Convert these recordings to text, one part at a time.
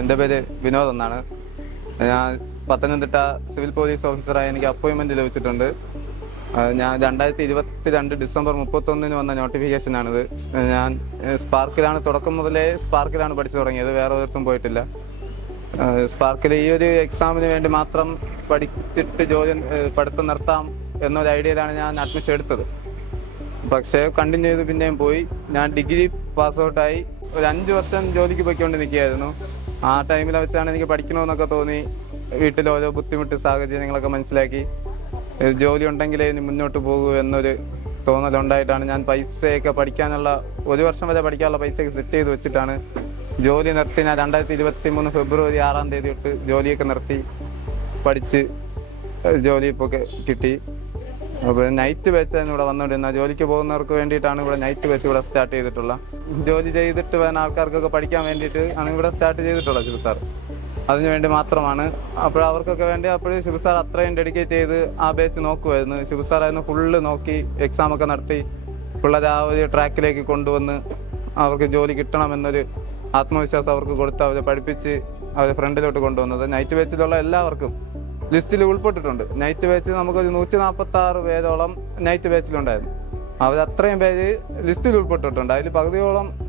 എൻ്റെ പേര് വിനോദ് എന്നാണ്. ഞാൻ പത്തനംതിട്ട സിവിൽ പോലീസ് ഓഫീസറായി എനിക്ക് അപ്പോയിൻമെൻറ്റ് ലഭിച്ചിട്ടുണ്ട്. ഞാൻ 2022 ഡിസംബർ 31 വന്ന നോട്ടിഫിക്കേഷനാണിത്. ഞാൻ സ്പാർക്കിലാണ് തുടക്കം മുതലേ സ്പാർക്കിലാണ് പഠിച്ചു തുടങ്ങിയത്, വേറെ ഒരിടത്തും പോയിട്ടില്ല. സ്പാർക്കിൽ ഈ ഒരു എക്സാമിന് വേണ്ടി മാത്രം പഠിച്ചിട്ട് പഠിത്തം നിർത്താം എന്നൊരു ഐഡിയയിലാണ് ഞാൻ അഡ്മിഷൻ എടുത്തത്. പക്ഷേ കണ്ടിന്യൂ ചെയ്ത് പിന്നെയും പോയി. ഞാൻ ഡിഗ്രി പാസ് ഔട്ടായി ഒരു 5 വർഷം ജോലിക്ക് പോയിക്കൊണ്ട് നിൽക്കുകയായിരുന്നു. ആ ടൈമിൽ വെച്ചാണ് എനിക്ക് പഠിക്കണമെന്നൊക്കെ തോന്നി. വീട്ടിൽ ഓരോ ബുദ്ധിമുട്ട് സാഹചര്യങ്ങളൊക്കെ മനസ്സിലാക്കി ജോലി ഉണ്ടെങ്കിലേ ഇനി മുന്നോട്ട് പോകൂ എന്നൊരു തോന്നലുണ്ടായിട്ടാണ് ഞാൻ പൈസയൊക്കെ പഠിക്കാനുള്ള 1 വർഷം വരെ പഠിക്കാനുള്ള പൈസയൊക്കെ സെറ്റ് ചെയ്ത് വെച്ചിട്ടാണ് ജോലി നിർത്തി. ഞാൻ 2023 ഫെബ്രുവരി 6 തൊട്ട് ജോലിയൊക്കെ നിർത്തി പഠിച്ച് ജോലി ഇപ്പോൾ കിട്ടി. അപ്പോൾ നൈറ്റ് ബാച്ചാണ് ഇവിടെ വന്നുകൊണ്ടിരുന്നത്. ജോലിക്ക് പോകുന്നവർക്ക് വേണ്ടിയിട്ടാണ് ഇവിടെ നൈറ്റ് ബാച്ച് ഇവിടെ സ്റ്റാർട്ട് ചെയ്തിട്ടുള്ളത്. ജോലി ചെയ്തിട്ട് വരുന്ന ആൾക്കാർക്കൊക്കെ പഠിക്കാൻ വേണ്ടിയിട്ട് ആണ് ഇവിടെ സ്റ്റാർട്ട് ചെയ്തിട്ടുള്ളത് ശിവ സാർ. അതിനു വേണ്ടി മാത്രമാണ്. അപ്പോൾ അവർക്കൊക്കെ വേണ്ടി അപ്പോഴും ശിവ സാർ അത്രയും ഡെഡിക്കേറ്റ് ചെയ്ത് ആ ബാച്ച് നോക്കുമായിരുന്നു. ശിവ സാറായിരുന്നു ഫുള്ള് നോക്കി എക്സാമൊക്കെ നടത്തി പിള്ളേർ ആ ഒരു ട്രാക്കിലേക്ക് കൊണ്ടുവന്ന് അവർക്ക് ജോലി കിട്ടണമെന്നൊരു ആത്മവിശ്വാസം അവർക്ക് കൊടുത്ത് അവരെ പഠിപ്പിച്ച് അവരെ ഫ്രണ്ടിലോട്ട് കൊണ്ടുവന്നത്. നൈറ്റ് ബാച്ചിലുള്ള എല്ലാവർക്കും ലിസ്റ്റിൽ ഉൾപ്പെട്ടിട്ടുണ്ട്. നൈറ്റ് ബാച്ച് നമുക്കൊരു 146 പേരോളം നൈറ്റ് ബാച്ചിലുണ്ടായിരുന്നു. അവരത്രയും പേര് ലിസ്റ്റിൽ ഉൾപ്പെട്ടിട്ടുണ്ട്. അതിൽ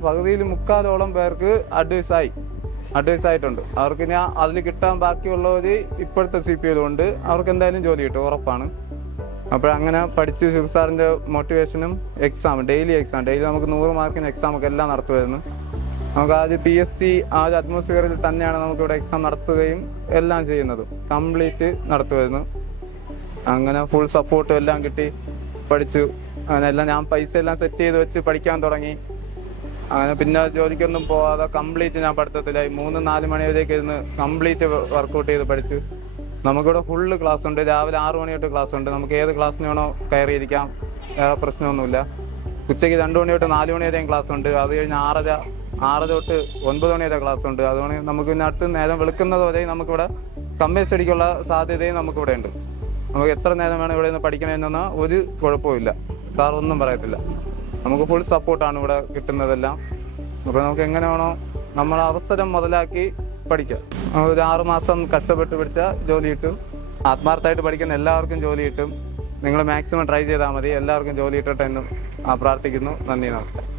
പകുതിയിൽ മുക്കാലോളം പേർക്ക് അഡ്വൈസ് ആയിട്ടുണ്ട്. അവർക്ക് ഞാൻ അതിൽ കിട്ടാൻ ബാക്കിയുള്ളവർ ഇപ്പോഴത്തെ CPL കൊണ്ട് അവർക്ക് എന്തായാലും ജോലി കിട്ടും, ഉറപ്പാണ്. അപ്പോഴങ്ങനെ പഠിച്ച് ശിവ സാറിൻ്റെ മോട്ടിവേഷനും ഡെയിലി നമുക്ക് 100 മാർക്കിന് എക്സാമൊക്കെ എല്ലാം നടത്തുമായിരുന്നു. നമുക്ക് ആദ്യം PSC ആ ഒരു അറ്റ്മോസ്ഫിയറിൽ തന്നെയാണ് നമുക്കിവിടെ എക്സാം നടത്തുകയും എല്ലാം ചെയ്യുന്നത്, കംപ്ലീറ്റ് നടത്തുമായിരുന്നു. അങ്ങനെ ഫുൾ സപ്പോർട്ടും എല്ലാം കിട്ടി പഠിച്ചു. അങ്ങനെയെല്ലാം ഞാൻ പൈസ എല്ലാം സെറ്റ് ചെയ്ത് വെച്ച് പഠിക്കാൻ തുടങ്ങി. അങ്ങനെ പിന്നെ ജോലിക്കൊന്നും പോവാതെ കംപ്ലീറ്റ് ഞാൻ പഠിത്തത്തിലായി. 3-4 മണി വരെയൊക്കെ ഇരുന്ന് കംപ്ലീറ്റ് വർക്കൗട്ട് ചെയ്ത് പഠിച്ചു. നമുക്കിവിടെ ഫുള്ള് ക്ലാസ് ഉണ്ട്. രാവിലെ 6 മണി തൊട്ട് ക്ലാസ് ഉണ്ട്. നമുക്ക് ഏത് ക്ലാസ്സിന് വേണോ കയറിയിരിക്കാം, വേറെ പ്രശ്നമൊന്നുമില്ല. ഉച്ചയ്ക്ക് 2 മണി തൊട്ട് 4 മണി വരെയും ക്ലാസ് ഉണ്ട്. അത് കഴിഞ്ഞ് 6 തൊട്ട് 9 മണി വരെ ക്ലാസ് ഉണ്ട്. അതുകൊണ്ട് നമുക്ക് പിന്നെ അടുത്ത് നേരം വെളുക്കുന്നത് വരെ നമുക്കിവിടെ കമ്പനി സ്റ്റഡിക്കുള്ള സാധ്യതയും നമുക്കിവിടെ ഉണ്ട്. നമുക്ക് എത്ര നേരം വേണം ഇവിടെ നിന്ന് പഠിക്കണമെന്നൊന്നും ഒരു കുഴപ്പമില്ല. സാർ ഒന്നും പറയത്തില്ല. നമുക്ക് ഫുൾ സപ്പോർട്ടാണ് ഇവിടെ കിട്ടുന്നതെല്ലാം. അപ്പോൾ നമുക്ക് എങ്ങനെ വേണോ നമ്മളെ അവസരം മുതലാക്കി പഠിക്കാം. ഒരു 6 മാസം കഷ്ടപ്പെട്ട് പഠിച്ചാൽ ജോലി കിട്ടും. ആത്മാർത്ഥമായിട്ട് പഠിക്കുന്ന എല്ലാവർക്കും ജോലി കിട്ടും. നിങ്ങൾ മാക്സിമം ട്രൈ ചെയ്താൽ മതി. എല്ലാവർക്കും ജോലി കിട്ടട്ടെ എന്നും പ്രാർത്ഥിക്കുന്നു. നന്ദി, നമസ്കാരം.